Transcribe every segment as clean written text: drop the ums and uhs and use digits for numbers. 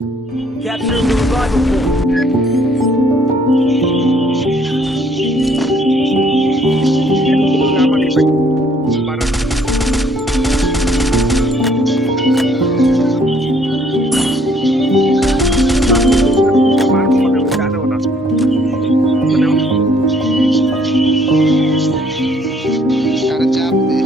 Capturing the revival point. আরে চাপ দে।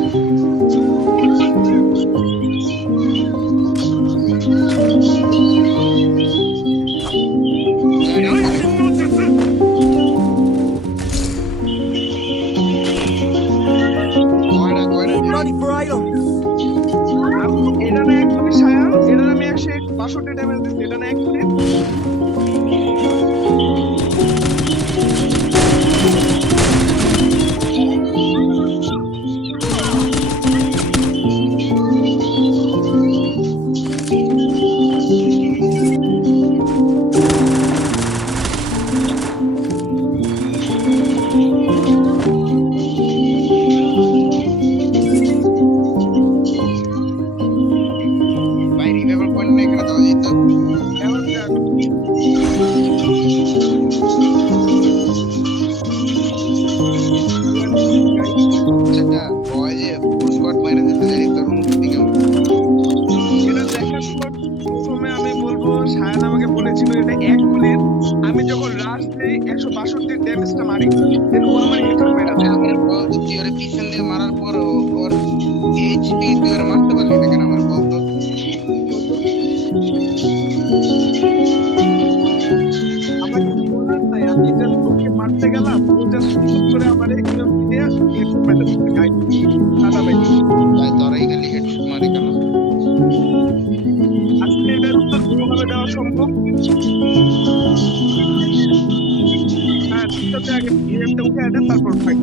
কয়টা কয়টা দিবি? Running for items. এটা না 1 মিনিট ছায়া, এটা আমি 162 ড্যামেজ দিচ্ছি, এটা না 1 মিনিট। ভাই রিভাইভাল পয়েন্ট না এখানে দেওয়া যেত। এখন দেখ, সেটা ভয় যে ফুল স্কোয়াড মেরে দিতে যাই তোর মুখ থেকে। এটা দেখার পর প্রথমে আমি বলবো সায়ান আমাকে বলেছিল এটা 1 মিনিট। আমি যখন রাশ দেই 162 ড্যামেজটা মারি, দেন ও আমার হেডশট মেরে দেয়। আমার বল তুই ওর পিছন দিয়ে মারার পর ওর এইচপি তুই ওর মারতে পারলি না কেন আমার বল তো? আমাকে বলার নাই, আমি জাস্ট ওকে মারতে গেলাম, ও জাস্ট শুট করে আমার একদম দিয়ে হেডশট মেরে দিচ্ছে গাইড টাটা ভাই। ভাই তোরাই খালি হেডশট মারে কেন? আজকে এটার উত্তর কোনোভাবে দেওয়া সম্ভব? হ্যাঁ, ঠিক আছে, আগে গেমটা উঠে দেন, তারপর ফাইট।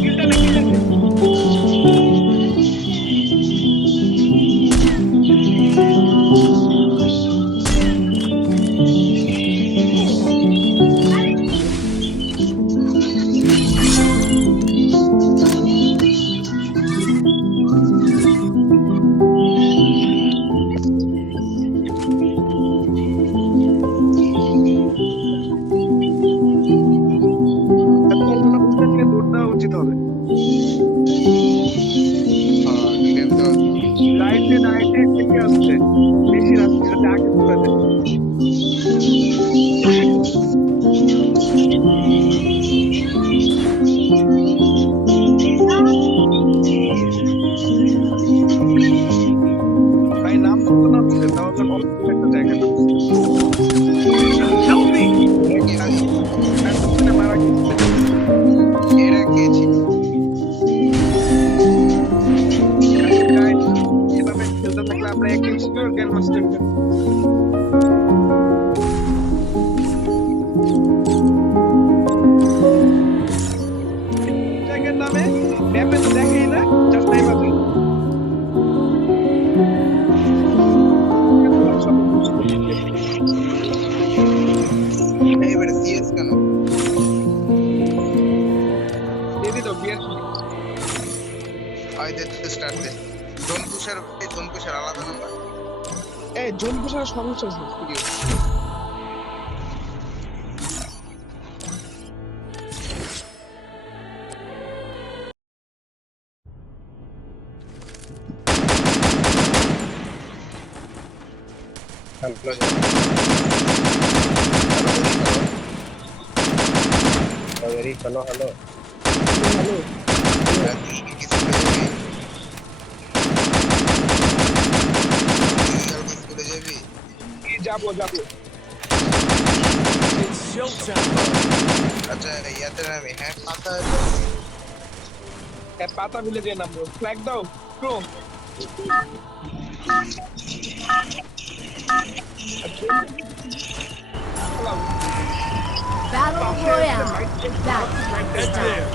কিলটা না কিলটা না। কল্পনা বুঝতে থেকে দৌড় দেওয়া উচিত হবে। গেম তো রাইটে রাইটে থেকে আসছে, বেশি আসছে, যাতে আগে তুলে দেয়। ভাই নাম তো না বলে তাও তো অল্প একটা জায়গা না। Help me. আর পিছনে মারা গেছে। এরা কে ছিল? গাইড এভাবে খেলতে থাকলে আমরা একই শিওর গ্র্যান্ড মাস্টার। জায়গার নামে ম্যাপে তো দেখাই না, জাস্ট নাই বাজে। এইবারে সিএস কেন? দিয়ে দিল বিয়ার। হয় দে স্টার্ট দে। জোন পুষার আলাদা নাম্বার। এই জোন পোষার সমস্যা আছে ভিডিও। চলো হ্যালো হ্যালো, স্কুলে যাবি? কি যাবো যাবো। It's showtime. আচ্ছা ইয়াতে নামি। হ্যাঁ পাতা এক পাতা মিলে দিয়ে নামবো। ফ্ল্যাগ দাও pro. Battle Royale. Battle Head style. there.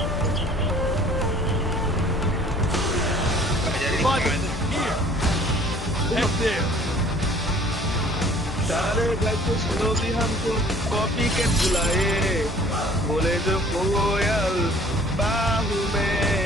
Revival here. Head there. सारे लाइफ सुनो भी हमको कॉपी के बुलाए, बोले जो कोयल बाहू में